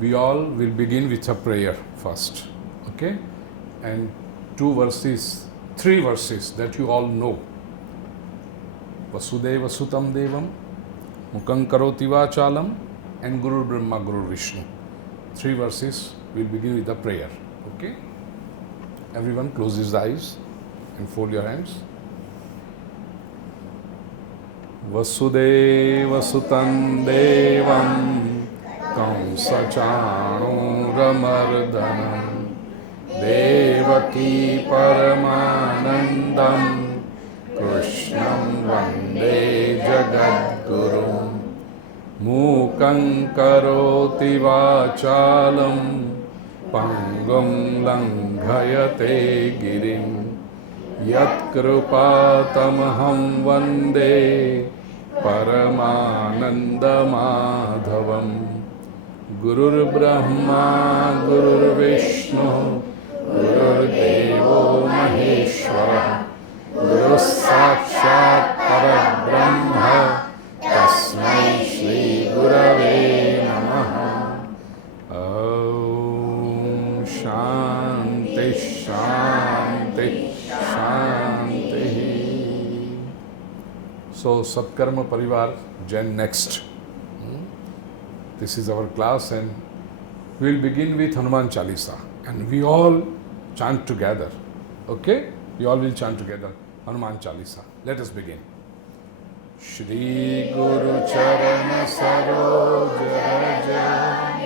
We all will begin with a prayer first, okay? And 3 verses that you all know. Vasudeva Sutam Devam, Mukhaṁ Karoti Vachalam, and Guru Brahma, Guru Vishnu. 3 verses, we'll begin with a prayer, okay? Everyone close his eyes and fold your hands. Vasudeva Sutam Devam, Kamsachanuramardanam, Devaki Paramanandam, Krishnam Vande Jagadgurum, Mukhaṁ Karoti Vachalam, Pangum Langhayate Girim, Yat Krupatamaham Vande Paramananda Madhavam. Gurur Brahma Gurur Vishnu Gurur Devo Maheshwara Guru Sakshat Parabrahma Tasmai Shri Gurave Namaha. Om Shanti Shanti Shanti. So Satkarma Parivar Jan next. This is our class and we will begin with Hanuman Chalisa and we all chant together. Okay? We all will chant together Hanuman Chalisa. Let us begin. Shri Guru Charana Saroj Raja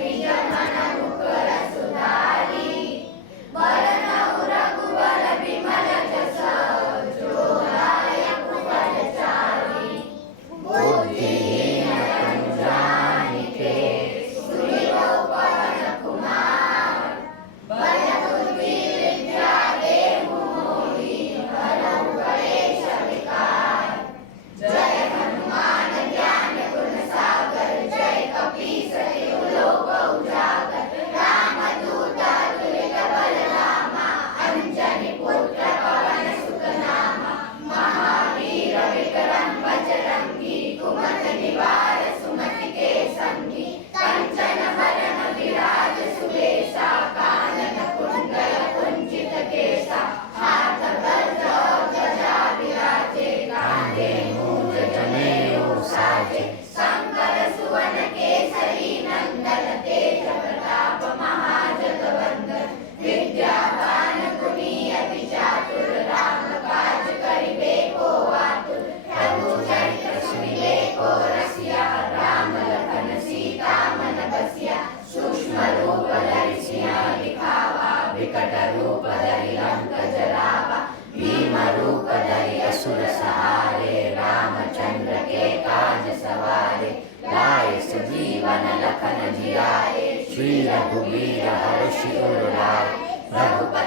Shri Raghuveer Harshi Urlal Raghupat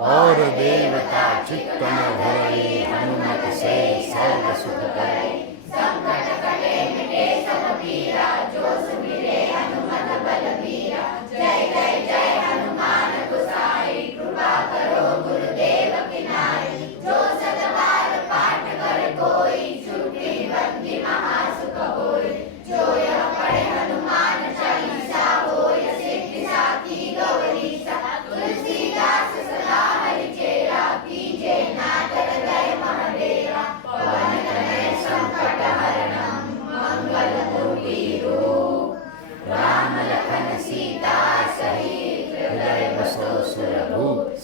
और देवता चित्त न भरई, हनुमत से सर्व सुख करई।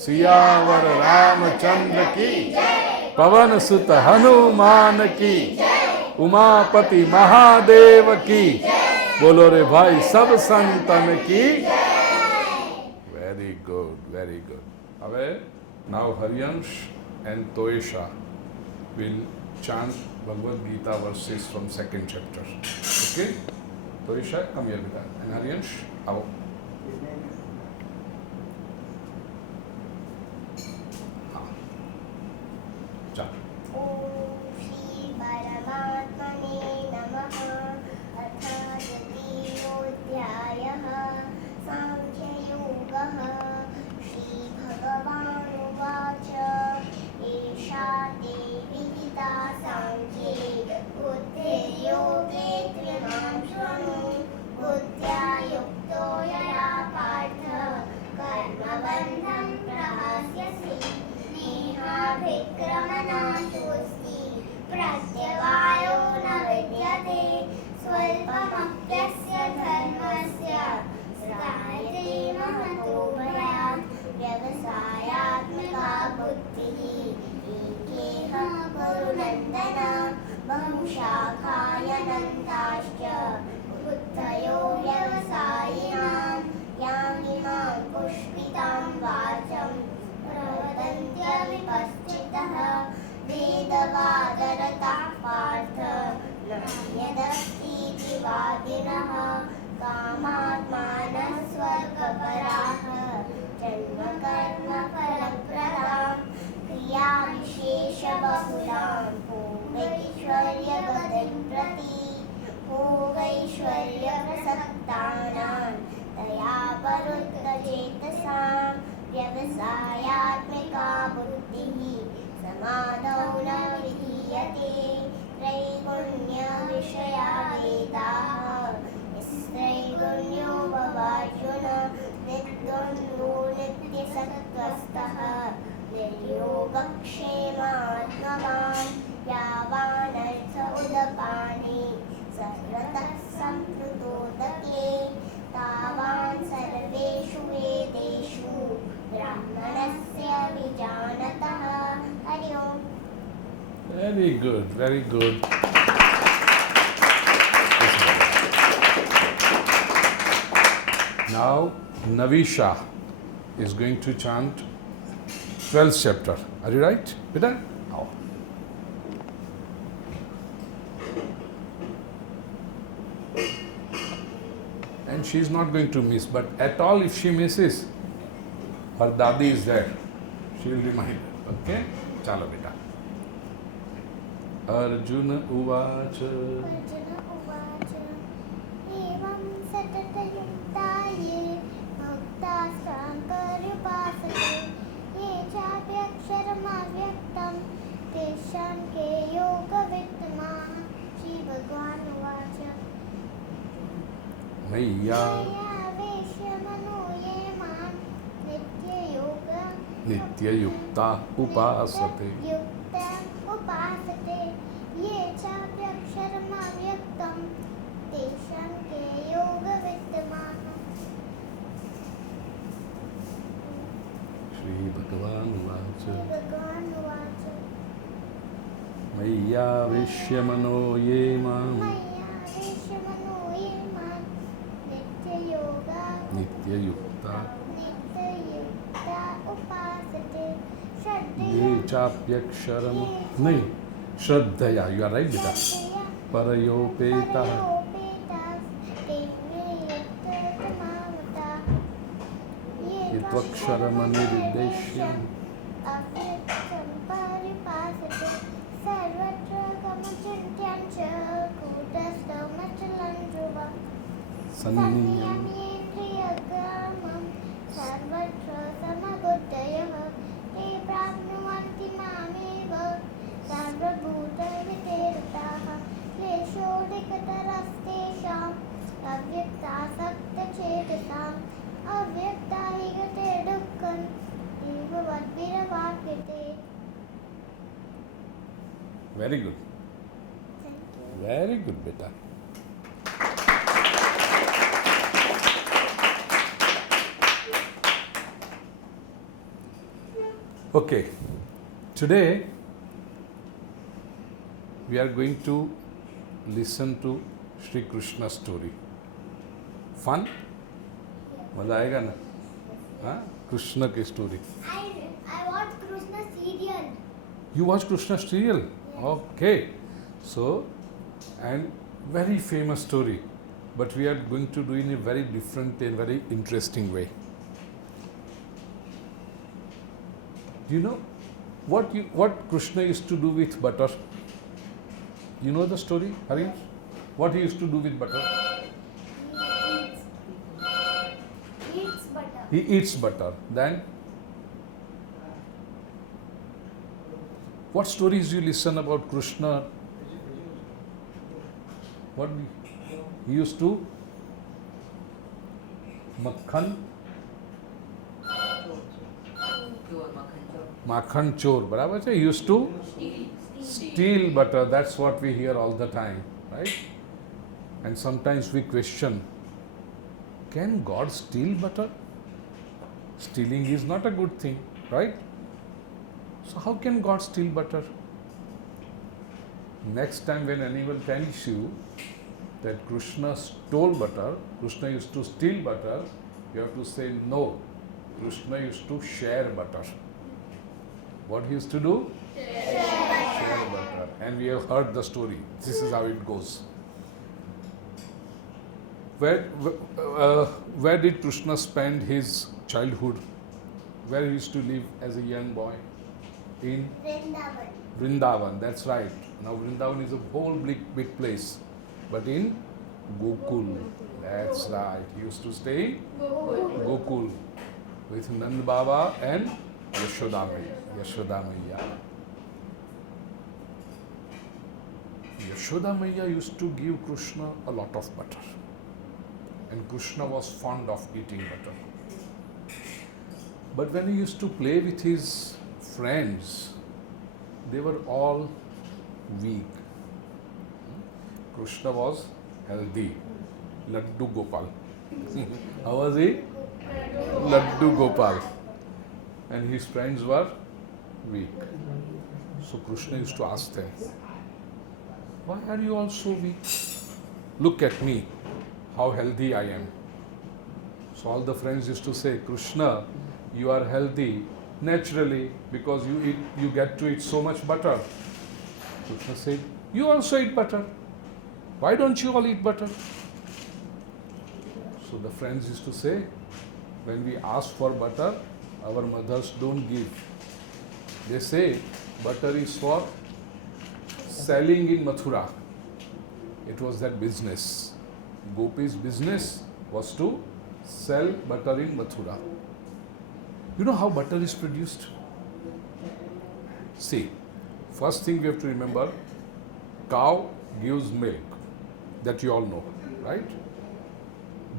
सियावर रामचंद्र की, पवन सुत हनुमान की, उमापति महादेव की, बोलो रे भाई सब संतन की। Very good, very good. હવે now Haryansh and Toesha will chant Bhagavad Gita verses from second chapter. Okay? Toesha, come here with that. And Haryansh, आओ। व्यवसायात्मिका बुद्धिः समाधौ न विधीयते त्रैगुण्य विषया वेदाः निस्त्रैगुण्यो भवार्जुन निर्द्वन्द्वो नित्यसत्त्वस्थः निर्योगक्षेमात्मवान् यावानर्थ उदपाने सर्वतः सम्प्लुतोदके तावान् सर्वेषु वेदेषु ब्राह्मणस्य विजानतः। हरि ओम्। Very good, very good. Now Navisha is going to chant 12th chapter. Are you right? Beta? Now. And she is not going to miss, but at all if she misses, her dadi is there. She will remind her. Okay? Chalo beta. Arjun उवाच एवं सततयुक्ताये भक्तास्त्वां ये चाप्यक्षरमव्यक्तं तेषां के योगवित्तमाः। श्री भगवान् उवाच मय्यावेश्यमनो ये मां नित्ययुक्ता उपासते उपासते ये चाप्यक्षरमव्यक्तं तेषां के योगवित्तमाः। श्री भगवान् उवाच मय्यावेश्य मनो ये मां नित्ययुक्ता उपासते ये चाप्यक्षरम नहीं श्रद्धया। यू आर राइट बेटा। परयोपेता ये त्वक्षरमनिर्देश्यम् सन्नियम्येन्द्रियग्रामं सर्वत्र समबुद्धयः ते प्राप्नुवन्ति मामेव सर्वभूतहिते रताः क्लेशोऽधिकतरस्तेषाम् अव्यक्तासक्तचेतसाम् अव्यक्ता हि गते दुःखम् इववद्भिरवाप्यते. Very good. Thank you. Very good, beta. Okay, today we are going to listen to Shri Krishna story. Fun? मजा आएगा ना? हाँ? कृष्ण की story. I watched Krishna serial. You watch Krishna serial? Okay. So, and very famous story, but we are going to do in a very different and very interesting way. Do you know what Krishna used to do with butter? You know the story, Hari? What he used to do with butter? Eats butter. He eats butter. Then, what stories you listen about Krishna? What he used to? Makhan, Makhan chor. बराबर है? He used to steal butter. That's what we hear all the time, right? And sometimes we question, can God steal butter? Stealing is not a good thing, right? So how can God steal butter? Next time when anyone tells you that Krishna stole butter, Krishna used to steal butter, you have to say no. Krishna used to share butter. What he used to do? Share butter. And we have heard the story. This is how it goes. Where did Krishna spend his childhood? Where he used to live as a young boy? In Vrindavan. Vrindavan, that's right. Now Vrindavan is a whole big place. But in Gokul, that's right. He used to stay in Gokul with Nand Baba and Yashoda Maiya. Yashoda Maiya used to give Krishna a lot of butter. And Krishna was fond of eating butter. But when he used to play with his friends, they were all weak. Krishna was healthy. Laddu Gopal. How was he? Laddu Gopal. And his friends were weak. So Krishna used to ask them, why are you all so weak? Look at me, how healthy I am. So all the friends used to say, Krishna, you are healthy naturally because you get to eat so much butter. Krishna said, you also eat butter. Why don't you all eat butter? So the friends used to say, when we ask for butter, our mothers don't give. They say, butter is for selling in Mathura. It was their business. Gopi's business was to sell butter in Mathura. You know how butter is produced? See, first thing we have to remember, cow gives milk. That you all know, right?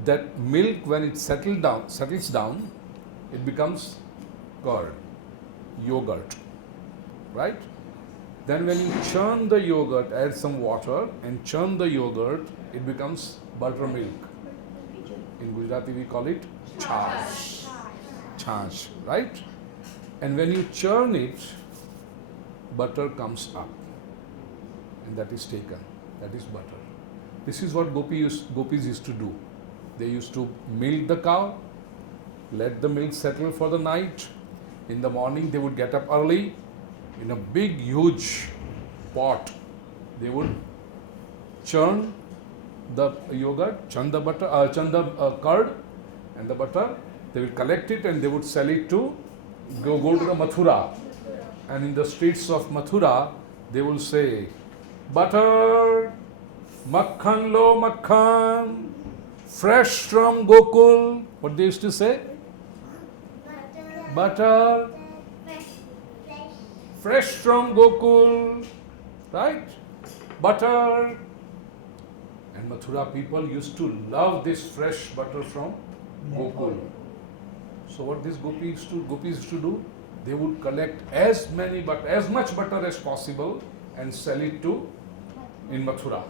That milk, when it settles down, it becomes curd, yogurt, right? Then when you churn the yogurt, add some water and churn the yogurt, it becomes buttermilk. In Gujarati we call it chash. Chash, right? And when you churn it, butter comes up. And that is taken. That is butter. This is what gopis used to do. They used to milk the cow, let the milk settle for the night. In the morning, they would get up early. In a big, huge pot, they would churn the yogurt, churn the butter, churn the curd and the butter. They would collect it and they would sell it to go to the Mathura. And in the streets of Mathura, they will say, butter, makhan lo makhan, Fresh from Gokul. What they used to say? Butter. Fresh from Gokul. Right? Butter. And Mathura people used to love this fresh butter from Gokul. So what these gopis used to do? They would collect as much butter as possible and sell it to in Mathura.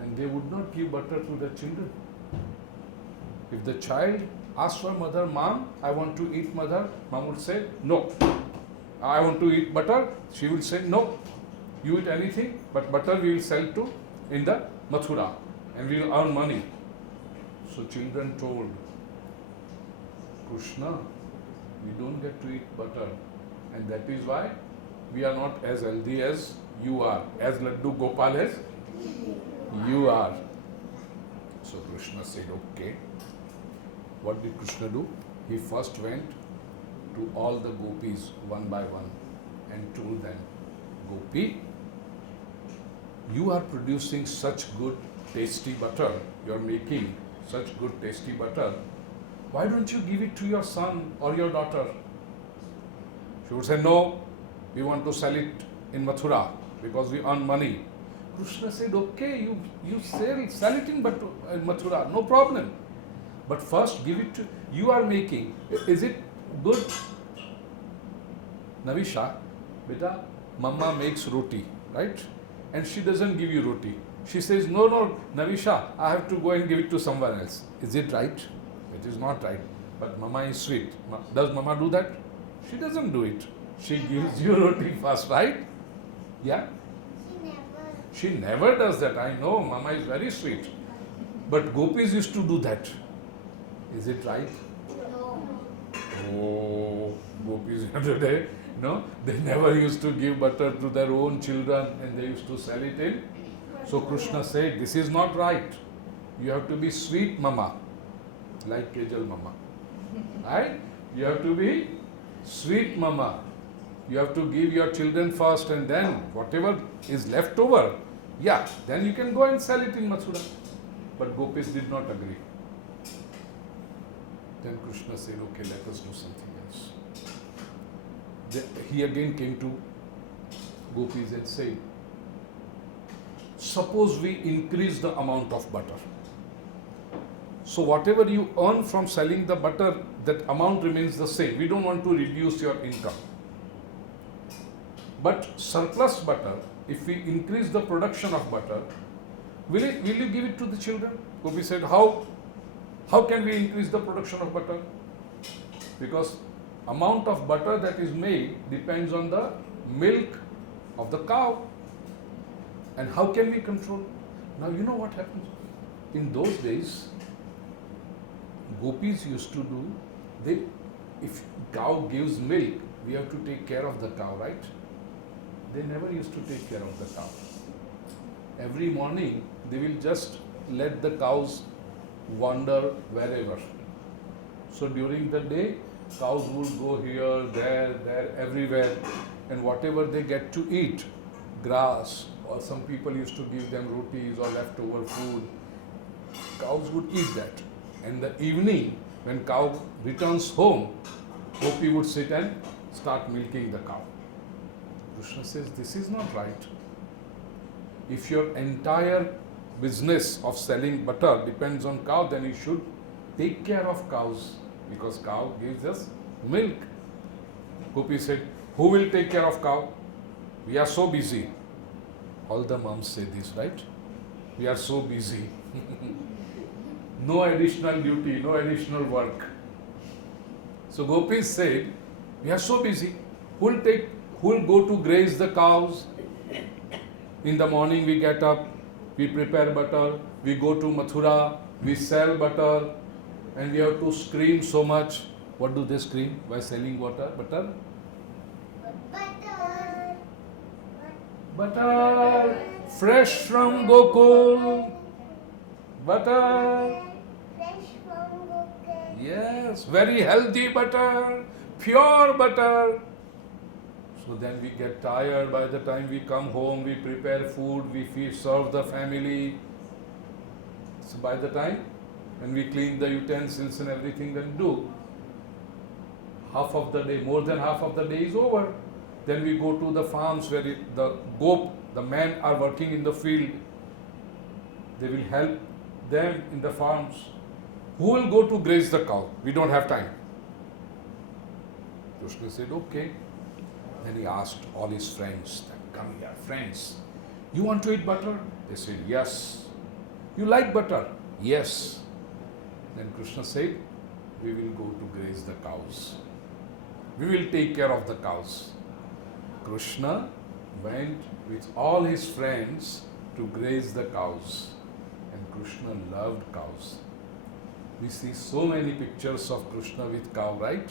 And they would not give butter to their children. If the child asked for mother, Mom, I want to eat mother, Mom would say, no. I want to eat butter, she will say, no. You eat anything, but butter we will sell to in the Mathura and we will earn money. So children told Krishna, we don't get to eat butter, and that is why we are not as healthy as you are, as Laddu Gopal as you are. So Krishna said, okay. What did Krishna do? He first went to all the gopis one by one and told them, Gopi, you are producing such good tasty butter, you are making such good tasty butter, why don't you give it to your son or your daughter? She would say, no, we want to sell it in Mathura because we earn money. Krishna said, okay, you sell it in Mathura, no problem. But first give it to, you are making, is it good? Navisha, beta, mama makes roti, right? And she doesn't give you roti. She says, no, Navisha, I have to go and give it to someone else. Is it right? It is not right. But mama is sweet. Does mama do that? She doesn't do it. She gives you roti first, right? Yeah? She never does that. I know, mama is very sweet. But gopis used to do that. Is it right? No. Oh, gopis today, no, they never used to give butter to their own children and they used to sell it in. So Krishna said, this is not right. You have to be sweet mama, like Kejal mama. Right? You have to be sweet mama. You have to give your children first and then whatever is left over, yeah, then you can go and sell it in Mathura. But gopis did not agree. Then Krishna said, okay, let us do something else. Then he again came to gopis and said, suppose we increase the amount of butter. So whatever you earn from selling the butter, that amount remains the same. We don't want to reduce your income. But surplus butter, if we increase the production of butter, will you give it to the children? Gopi said, how can we increase the production of butter? Because amount of butter that is made depends on the milk of the cow. And how can we control? Now you know what happens? In those days, gopis used to do, if cow gives milk, we have to take care of the cow, right? They never used to take care of the cow. Every morning, they will just let the cows wander wherever. So during the day, cows would go here, there, everywhere, and whatever they get to eat, grass, or some people used to give them rotis or leftover food, cows would eat that. And the evening, when cow returns home, Gopi would sit and start milking the cow. Krishna says, this is not right. If your entire business of selling butter depends on cow, then you should take care of cows, because cow gives us milk. Gopi said, who will take care of cow? We are so busy. All the moms say this, right? We are so busy. No additional duty, no additional work. So Gopis said, we are so busy. Who will go to graze the cows? In the morning we get up, we prepare butter, we go to Mathura, we sell butter, and we have to scream so much. What do they scream by selling butter? Butter. Butter, fresh from Gokul. Butter. Fresh from Gokul. Yes, very healthy butter, pure butter. So then we get tired. By the time we come home, we prepare food, we serve the family. So by the time when we clean the utensils and everything and do, half of the day, more than half of the day is over. Then we go to the farms where the gop, the men are working in the field. They will help them in the farms. Who will go to graze the cow? We don't have time. Krishna said, okay. Then he asked all his friends, come here, friends, you want to eat butter? They said, yes. You like butter? Yes. Then Krishna said, we will go to graze the cows. We will take care of the cows. Krishna went with all his friends to graze the cows. And Krishna loved cows. We see so many pictures of Krishna with cow, right?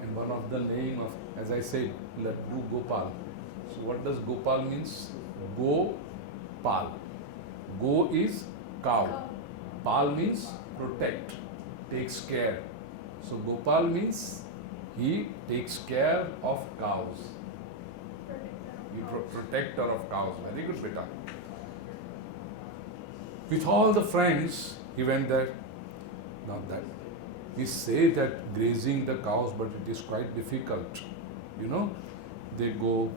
And one of the name of, as I said, Laddu Gopal. So what does Gopal means? Go-pal. Go is cow. Pal means protect, takes care. So Gopal means he takes care of cows. He protector of cows. Very good, beta. With all the friends, he went there. Not that. We say that grazing the cows, but it is quite difficult. You know, they go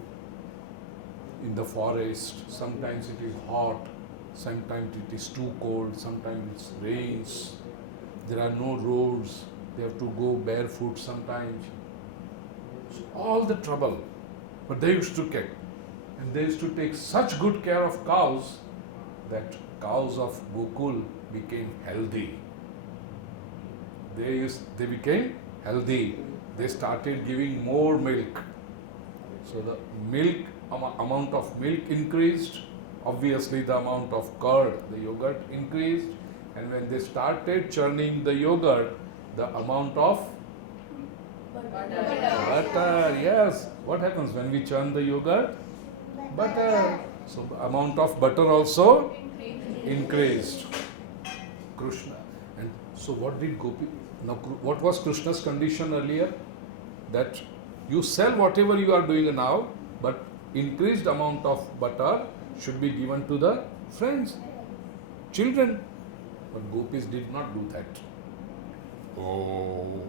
in the forest. Sometimes it is hot. Sometimes it is too cold. Sometimes it rains. There are no roads. They have to go barefoot sometimes. So all the trouble. But they used to take. And they used to take such good care of cows that cows of Gokul became healthy. They became healthy. They started giving more milk. So the milk amount of milk increased. Obviously the amount of curd, the yogurt increased. And when they started churning the yogurt, the amount of butter. Yes. What happens when we churn the yogurt? Butter. So the amount of butter also increased. Krishna. And so what did Gopi? Now what was Krishna's condition earlier? That you sell whatever you are doing now, but increased amount of butter should be given to the friends, children. But gopis did not do that. Oh,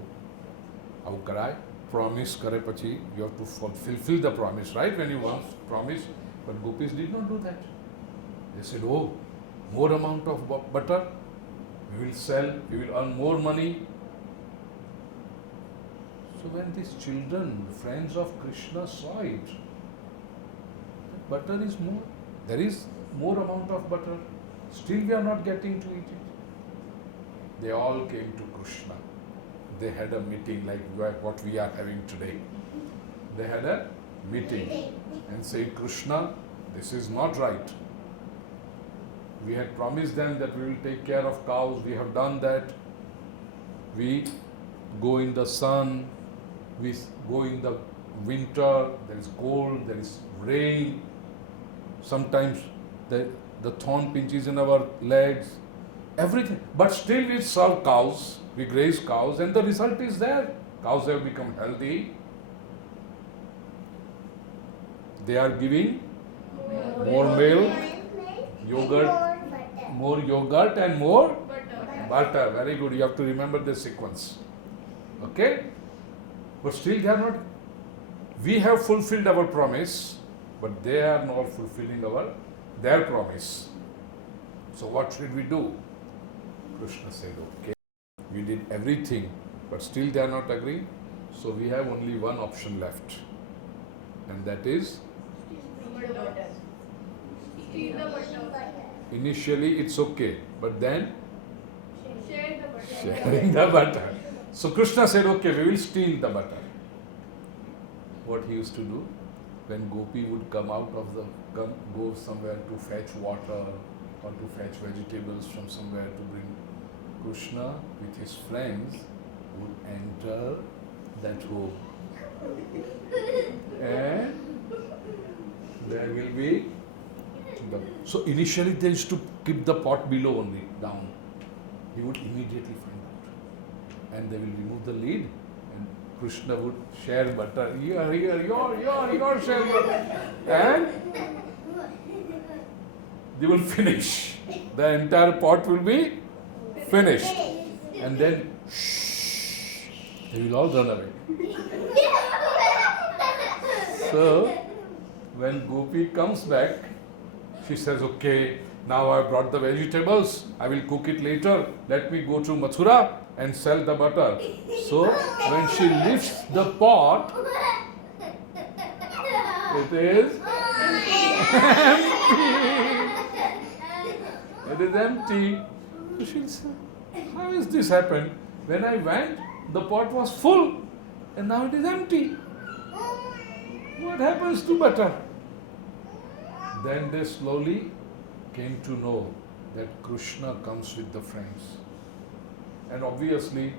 how could I? Promise kare pachi, you have to fulfill the promise, right? When you once promise. But gopis did not do that. They said, oh, more amount of butter, we will sell, we will earn more money. So when these children, friends of Krishna saw it, butter is more, there is more amount of butter, still we are not getting to eat it. They all came to Krishna. They had a meeting like what we are having today. They had a meeting and said, Krishna, this is not right. We had promised them that we will take care of cows. We have done that. We go in the sun. We go in the winter. There is cold. There is rain. Sometimes the thorn pinches in our legs. Everything. But still we serve cows. We graze cows and the result is there. Cows have become healthy. They are giving more milk, yogurt, more yogurt and more butter. Very good. You have to remember the sequence. Okay? But still they are not. We have fulfilled our promise, but they are not fulfilling their promise. So what should we do? Krishna said, okay, we did everything, but still they are not agreeing. So we have only one option left. And that is, initially it's okay, but then sharing the butter. So Krishna said, okay, we will steal the butter. What he used to do, when Gopi would go somewhere to fetch water or to fetch vegetables from somewhere to bring, Krishna with his friends would enter that home. And there will be so initially they used to keep the pot below only, down. He would immediately find out. And they will remove the lid and Krishna would share butter. Here, your share. And they will finish. The entire pot will be finished. And then, they will all run away. So, when Gopi comes back, she says, okay, now I brought the vegetables, I will cook it later. Let me go to Mathura and sell the butter. So, when she lifts the pot, it is empty. It is empty. So she'll say, how has this happened? When I went, the pot was full and now it is empty. What happens to butter? Then they slowly came to know that Krishna comes with the friends. And obviously,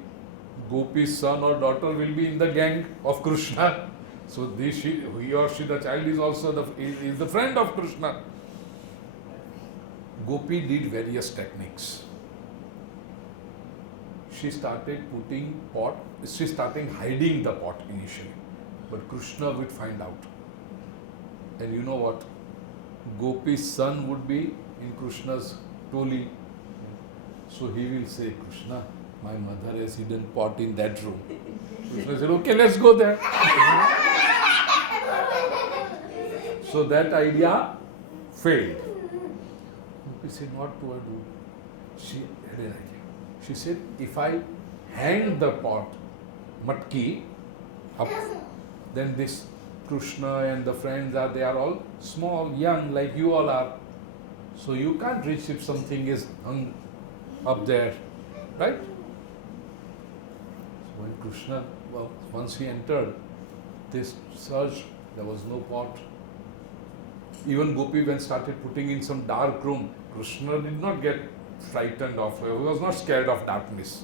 Gopi's son or daughter will be in the gang of Krishna. So he or she, the child, is also is the friend of Krishna. Gopi did various techniques. She started hiding the pot initially. But Krishna would find out. And you know what? Gopi's son would be in Krishna's toli. So he will say, Krishna, my mother has hidden pot in that room. Krishna said, okay, let's go there. So that idea failed. Gopi said, what do I do? She had an idea. She said, if I hang the pot, matki, up, then this Krishna and the friends they are all small, young, like you all are. So you can't reach if something is hung up there, right? So when Krishna, once he entered, this searched, there was no pot. Even Gopi, when started putting in some dark room, Krishna did not get frightened of her. He was not scared of darkness.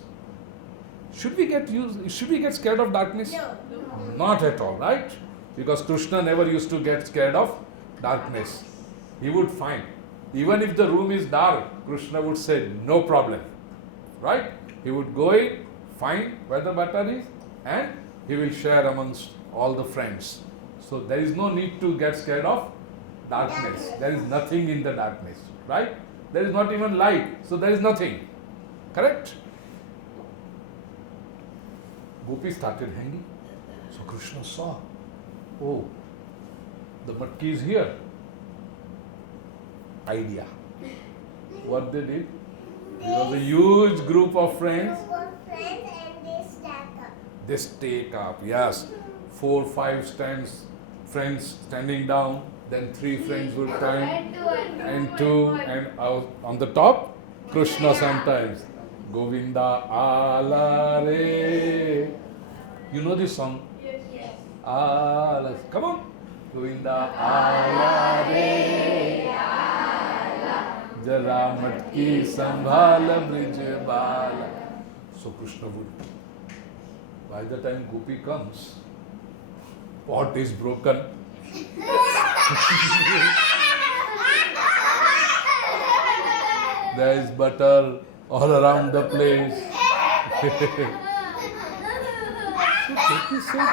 Should we get scared of darkness? No. Not at all, right? Because Krishna never used to get scared of darkness. He would find. Even if the room is dark, Krishna would say, no problem. Right? He would go in, find where the butter is, and he will share amongst all the friends. So there is no need to get scared of darkness. There is nothing in the darkness. Right? There is not even light. So there is nothing. Correct? Gopi started hanging. So Krishna saw, oh, the matki is here. Idea. What they did? There was a huge group of friends. Friends and they stack up. They stake up, yes. 4, 5 stands, friends standing down, then 3 friends will turn, and 2, and out on the top, Krishna sometimes. Govinda ala re. You know this song? Yes. Ala. Come on. Govinda ala re. Jara matki sambhala brij bala. So Krishna would. By the time Gopi comes, pot is broken. There is butter all around the place. So Gopi said,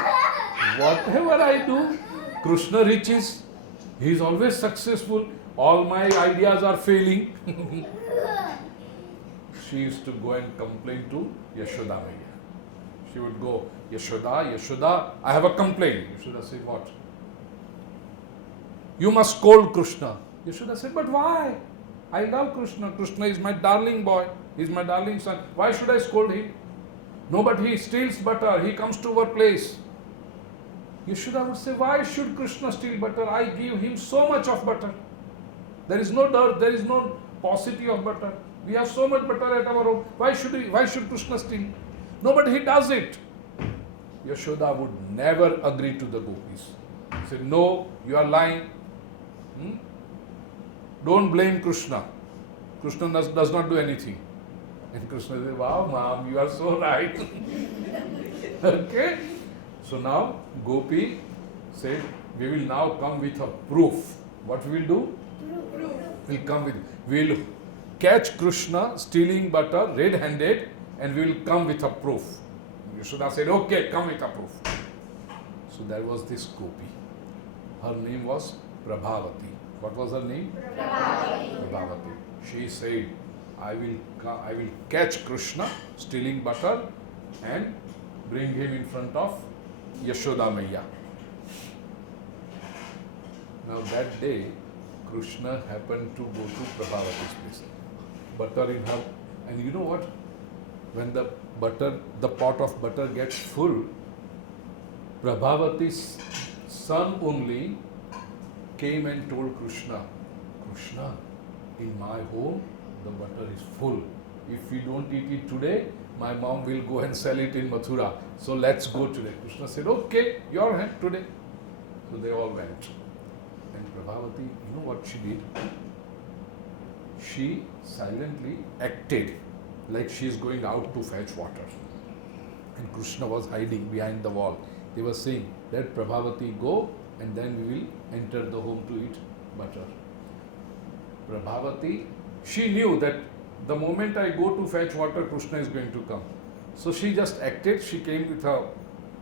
whatever I do, Krishna reaches. He is always successful. All my ideas are failing. She used to go and complain to Yashoda Maiya. She would go, Yashoda, I have a complaint. Yashoda said, what? You must scold Krishna. Yashoda said, but why? I love Krishna. Krishna is my darling boy. He is my darling son. Why should I scold him? No, but he steals butter. He comes to our place. Yashoda would say, why should Krishna steal butter? I give him so much of butter. There is no dirt. There is no paucity of butter. We have so much butter at our home. Why should Krishna steal? No, but he does it. Yashoda would never agree to the gopis. He said, no, you are lying. Don't blame Krishna. Krishna does not do anything. And Krishna said, wow, mom, you are so right. Okay? So now Gopi said, we will now come with a proof. What we will do? We'll catch Krishna stealing butter red-handed and we will come with a proof. Yashoda said, okay, come with a proof. So there was this Gopi. Her name was Prabhavati. What was her name? Prabhavati. She said, I will catch Krishna stealing butter and bring him in front of Yashoda Maiya. Now that day, Krishna happened to go to Prabhavati's place. Butter in her, and you know what? When the pot of butter gets full, Prabhavati's son only came and told Krishna, Krishna, in my home, the butter is full. If we don't eat it today, my mom will go and sell it in Mathura. So let's go today. Krishna said, okay, your hand today. So they all went. And Prabhavati, you know what she did? She silently acted like she is going out to fetch water. And Krishna was hiding behind the wall. They were saying, let Prabhavati go and then we will enter the home to eat butter. Prabhavati, she knew that the moment I go to fetch water, Krishna is going to come. So she just acted. She came with a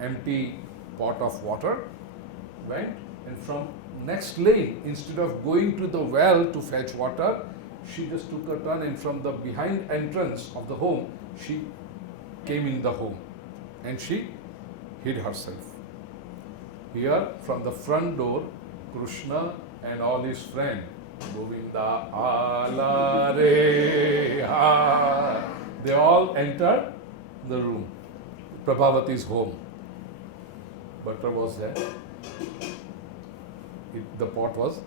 empty pot of water, went, and from next lane, instead of going to the well to fetch water, she just took a turn, and from the behind entrance of the home, she came in the home and she hid herself. Here, from the front door, Krishna and all his friends, Govinda, Ala Re Ha, they all entered the room, Prabhavati's home. Butter was there. The pot was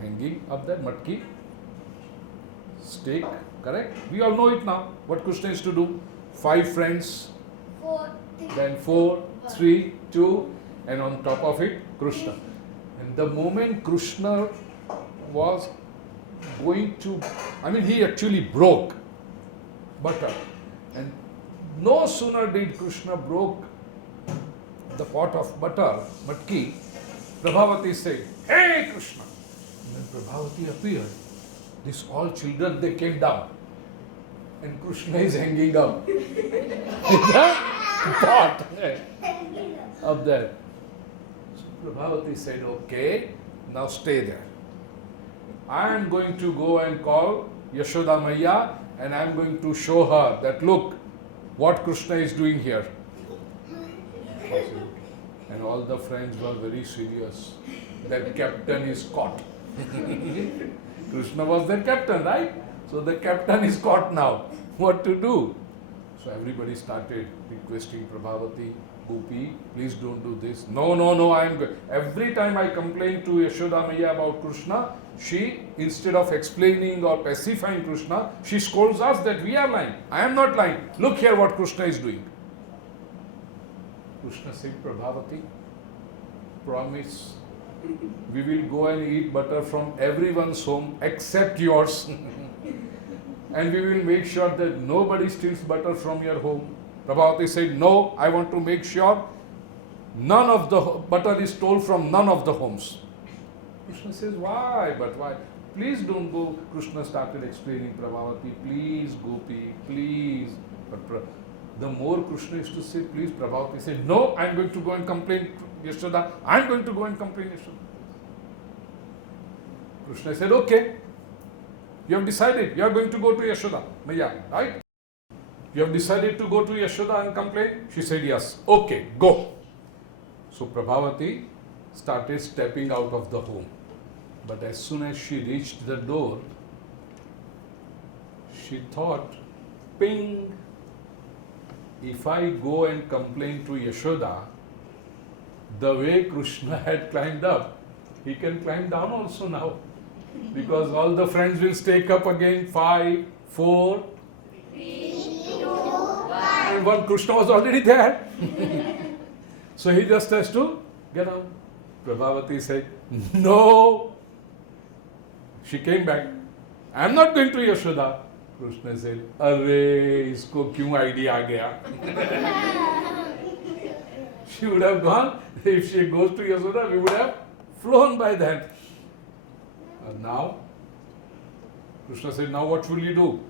hanging up there, matki, steak, correct? We all know it now, what Krishna is to do. 5 friends, 4, then 4, 3, 2, and on top of it, Krishna. And the moment Krishna was going to, he actually broke butter. And no sooner did Krishna broke the pot of butter, matki, Prabhavati said, hey Krishna. And when Prabhavati appeared, these all children, they came down. And Krishna is hanging up in the pot up there. So Prabhavati said, okay, now stay there. I am going to go and call Yashoda Maiya and I am going to show her that look what Krishna is doing here. And all the friends were very serious. That captain is caught. Krishna was their captain, right? So the captain is caught now. What to do? So everybody started requesting Prabhavati, Gopi, please don't do this. No, I am good. Every time I complain to Yashoda Maiya about Krishna, she, instead of explaining or pacifying Krishna, she scolds us that we are lying. I am not lying. Look here what Krishna is doing. Krishna said, Prabhavati, promise we will go and eat butter from everyone's home except yours. And we will make sure that nobody steals butter from your home. Prabhavati said, no, I want to make sure none of the butter is stole from none of the homes. Krishna says, why? But why? Please don't go. Krishna started explaining, Prabhavati, please, Gopi, please. But the more Krishna used to say, please, Prabhavati said, no, I am going to go and complain to Yashoda. I am going to go and complain to Yashoda. Krishna said, okay, you have decided, you are going to go to Yashoda, Maiya, right? You have decided to go to Yashoda and complain? She said, yes. Okay, go. So Prabhavati started stepping out of the home. But as soon as she reached the door, she thought, ping, if I go and complain to Yashoda, the way Krishna had climbed up, he can climb down also now. Because all the friends will stake up again, 5, 4, 3, 2, 1. and one Krishna was already there. So he just has to get on. Prabhavati said, no. She came back. I am not going to Yashoda. Krishna said, arre, isko kyun idea aa gaya? She would have gone. If she goes to Yashoda, we would have flown by then. And now, Krishna said, now what will you do?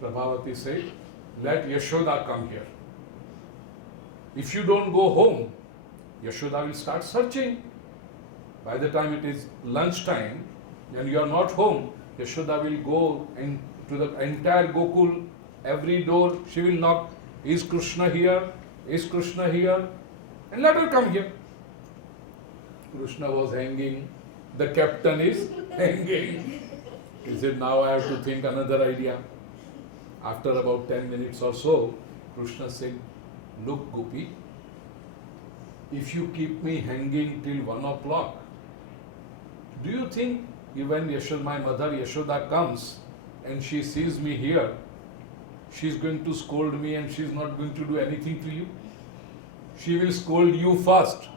Prabhavati said, let Yashoda come here. If you don't go home, Yashoda will start searching. By the time it is lunchtime and you are not home, Yashoda will go and to the entire Gokul, every door she will knock. Is Krishna here? Is Krishna here? And let her come here. Krishna was hanging. The captain is hanging. He said, now I have to think another idea. After about 10 minutes or so, Krishna said, look Gopi, if you keep me hanging till 1 o'clock, do you think when my mother Yashoda comes and she sees me here, she's going to scold me and she's not going to do anything to you? She will scold you first,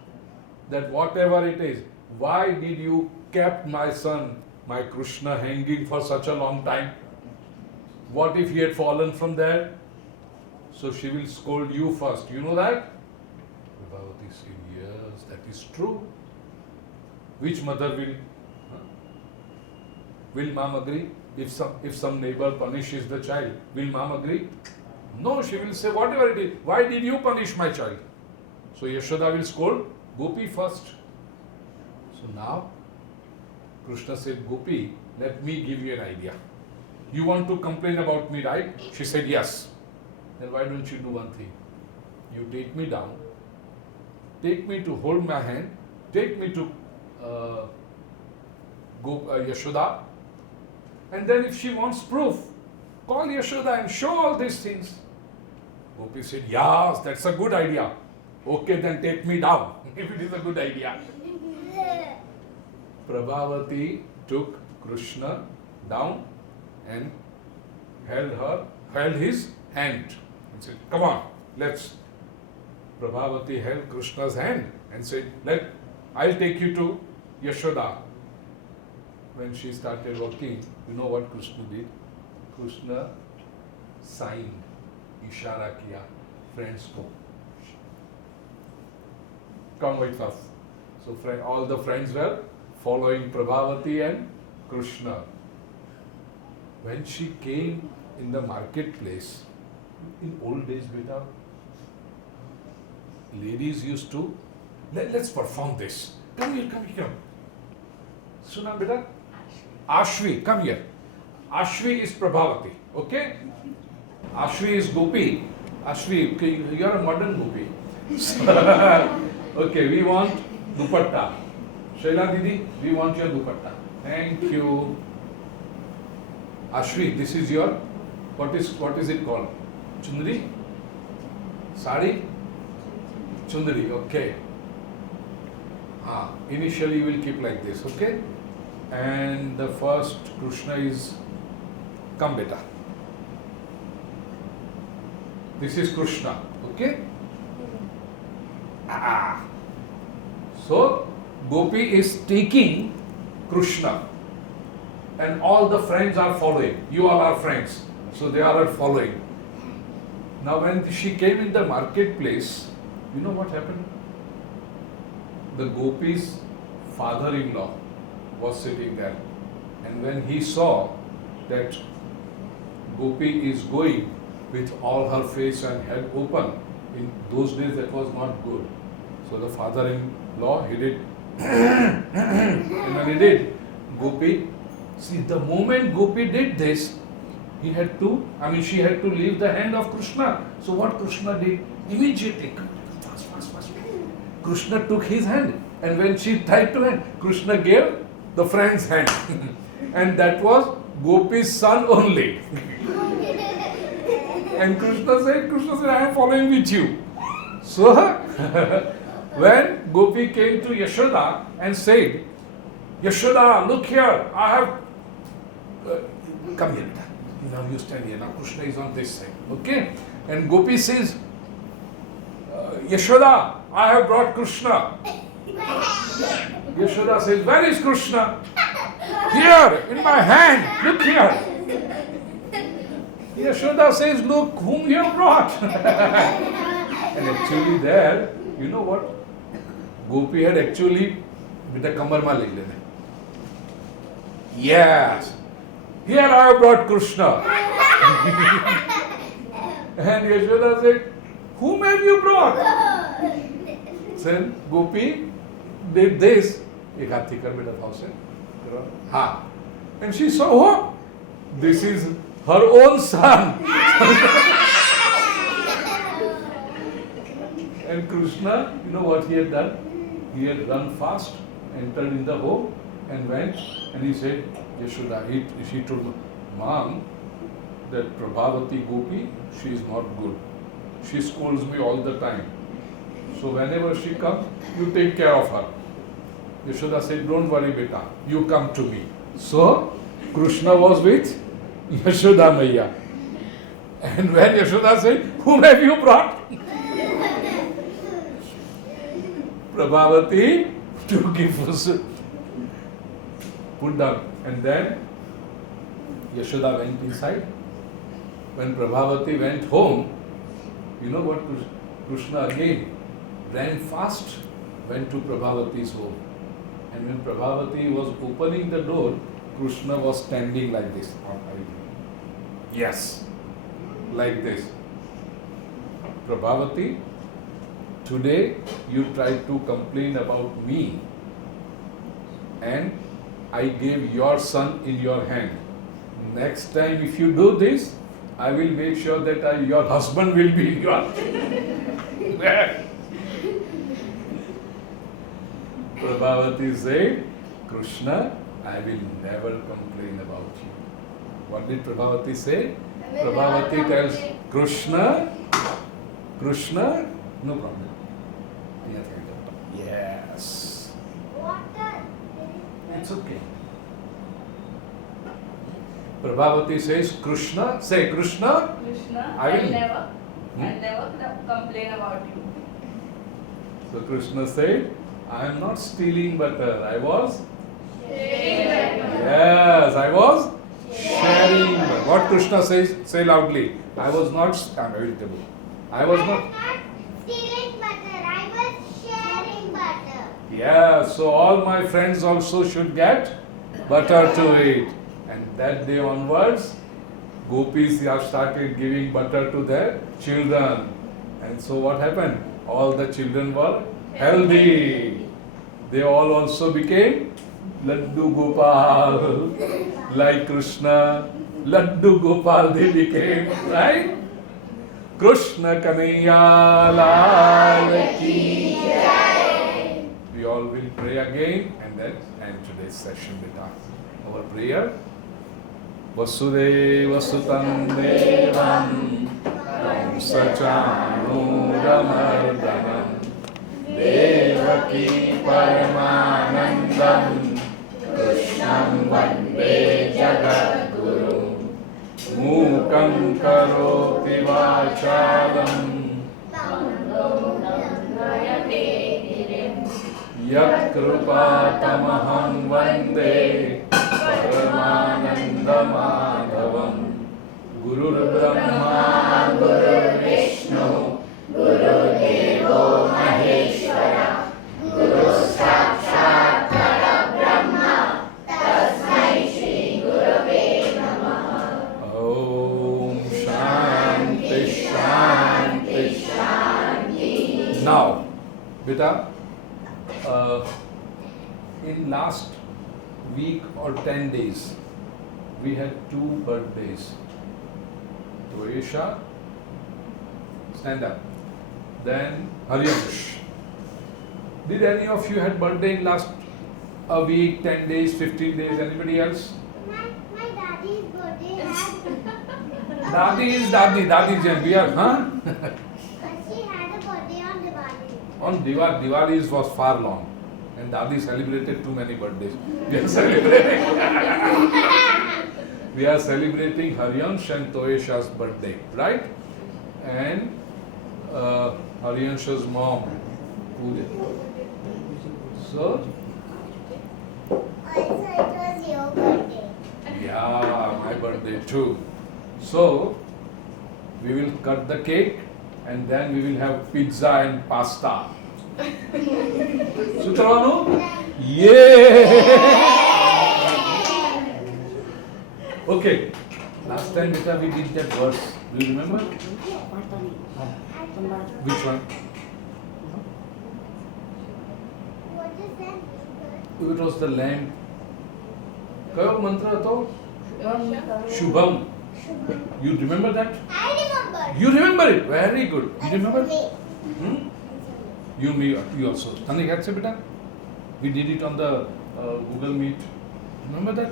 that whatever it is, why did you kept my son, my Krishna, hanging for such a long time? What if he had fallen from there? So she will scold you first. You know that? Prabhavati said, yes, that is true. Which mother will? Will mom agree? If some neighbor punishes the child, will mom agree? No, she will say, whatever it is, why did you punish my child? So Yashoda will scold Gopi first. So now, Krishna said, Gopi, let me give you an idea. You want to complain about me, right? She said, yes. Then why don't you do one thing? You take me down, take me to hold my hand, take me to Yashoda, and then if she wants proof, call Yashoda and show all these things. Gopi said, yes, that's a good idea. Okay, then take me down, if it is a good idea. Prabhavati took Krishna down and held his hand and said, come on, let's. Prabhavati held Krishna's hand and said, I'll take you to Yashoda. When she started walking, you know what Krishna did? Krishna signed, ishara kiya, friends ko. Come with us. So all the friends were following Prabhavati and Krishna. When she came in the marketplace, in old days, beta, ladies used to, let's perform this. Come here. Suna beta? Ashvi, come here. Ashvi is Prabhavati, okay? Ashvi is Gopi. Ashvi, okay, you are a modern Gopi. Okay, we want dupatta. Shaila Didi, we want your dupatta. Thank you. Ashvi, this is your, what is it called? Chundri? Sari? Chundri, okay. Initially you will keep like this, okay? And the first Krishna is, come beta. This is Krishna, okay? So, Gopi is taking Krishna and all the friends are following. You all are friends. So they are following. Now when she came in the marketplace, you know what happened? The Gopi's father-in-law was sitting there. And when he saw that Gopi is going with all her face and head open, in those days that was not good. So the father-in-law, he did, and when he did, Gopi, see, the moment Gopi did this, she had to leave the hand of Krishna. So what Krishna did? Immediately, fast. Krishna took his hand. And when she tried to hand, Krishna gave the friend's hand. And that was Gopi's son only. And Krishna said, I am following with you. So, when Gopi came to Yashoda and said, Yashoda, look here, I have... come here. Now you stand here. Now Krishna is on this side. Okay? And Gopi says, Yashoda, I have brought Krishna. Yashoda says, where is Krishna? Here, in my hand. Look here. Yashoda says, look whom you have brought. And actually there, you know what? Gopi had actually with the kamarma leg. Yes. Here I have brought Krishna. And Yashoda said, whom have you brought? Then Gopi did this एक हाथ थी कर बेटा थाउ से हाँ and she saw what this is her own son and Krishna you know what he had done he had run fast entered in the home and went and he said Yashoda she told mom that Prabhavati Gopi she is not good she scolds me all the time so whenever she comes you take care of her Yashoda said, don't worry, beta, you come to me. So, Krishna was with Yashoda Maiya. And when Yashoda said, whom have you brought? Prabhavati to give us put down. And then Yashoda went inside. When Prabhavati went home, you know what Krishna again ran fast, went to Prabhavati's home. And when Prabhavati was opening the door, Krishna was standing like this. Yes, like this. Prabhavati, today you tried to complain about me and I gave your son in your hand. Next time if you do this, I will make sure that your husband will be in your Prabhavati said, Krishna, I will never complain about you. What did Prabhavati say? Prabhavati tells Krishna, no problem. Yes. It's okay. Prabhavati says, Krishna, say Krishna, I'll never complain about you. So Krishna said, I am not stealing butter. I was yes, I was sharing. What Krishna says, say loudly. I was not. I'm irritable. I was not stealing butter. I was sharing butter. Yeah. So all my friends also should get butter to eat. And that day onwards, gopis have started giving butter to their children. And so what happened? All the children were healthy. They all also became Laddu Gopal. Like Krishna, Laddu Gopal they became, right? Krishna Kanhaiya Lal ki Jai. We all will pray again and then end today's session with our prayer. Vasudeva Sutam Devam Sachanuramardhanam Devaki Paramanandam Krishnam Vande Jagadguru Mukam Karoti Vachalam Yat Krupatamaham Vande Paramanandamadhavam Guru Brahma Guru Vishnu Guru Devo Maheshwara Guru Sakshat Parabrahma Tasmai Shri Gurave Namaha Om Shanti Shanti Shanti. Now, beta, in last week or 10 days, we had 2 birthdays. Toyesha, stand up. Then Haryansh. Did any of you had birthday in last a week, 10 days, 15 days? Anybody else? My daddy's birthday had. Dadi is Dadi. Dadi Jan. We are, huh? She had a birthday on Diwali. On Diwali was far long. And Dadi celebrated too many birthdays. We are celebrating Haryansh and Toyesha's birthday, right? And Haryansh's mom, Pooja. So, Also, it was your birthday. yeah, my birthday too. So, we will cut the cake and then we will have pizza and pasta. Sutranu? Yeah! Okay. Last time, beta, we did that verse. Do you remember? Which one? What is that? It was the lamp. કયો મંત્ર હતો? Shubham. You remember that? I remember. You remember it? Very good. You remember? Me. Hmm? You also. તને યાદ છે બેટા? We did it on the Google Meet. Remember that?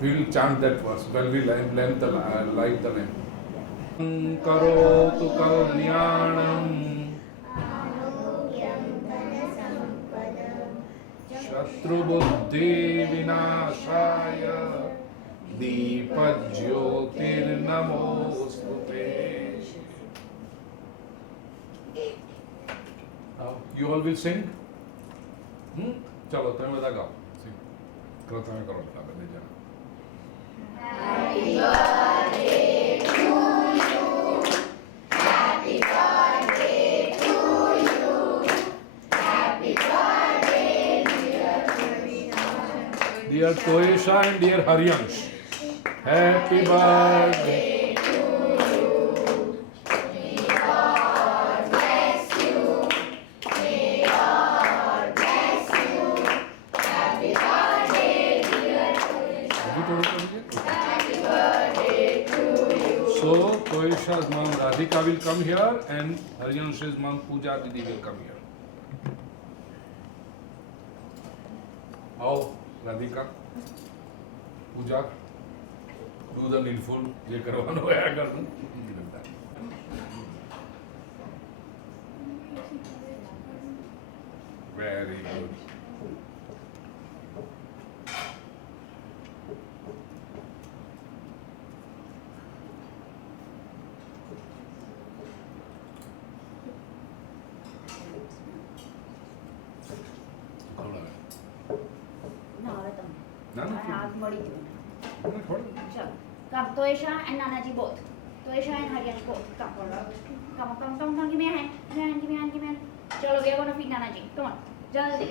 We will chant that verse when we light the lamp. करोतु कल्याणं Arogyam Dhanasambadam. शत्रुबुद्धिविनाशाय दीपज्योतिर्नमोस्तुते. You all will sing? चलो તમે બધા ગાઓ. Sing. કરો તમે કરો બેટા બંને જણા. Dear Toesha and dear Haryansh, happy birthday. So Toesha's mom Radhika will come here and Haryansh's mom Pooja Didi will come here. How Radhika, Pooja, do the needful. ये करवाना है अगर very good. ના હવે તમે ના ના આગ મળી ગયું થોડું ચલો come Toesha and Nanaji both. Toesha and Haryansh both. Come. Come. Give me a hand. Give me a hand. चलो we are going to feed Nanaji. Come on. जल्दी.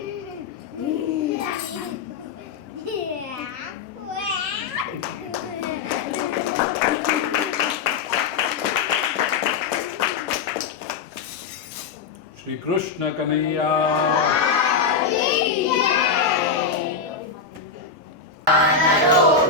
श्री कृष्ण कन्हैया Naro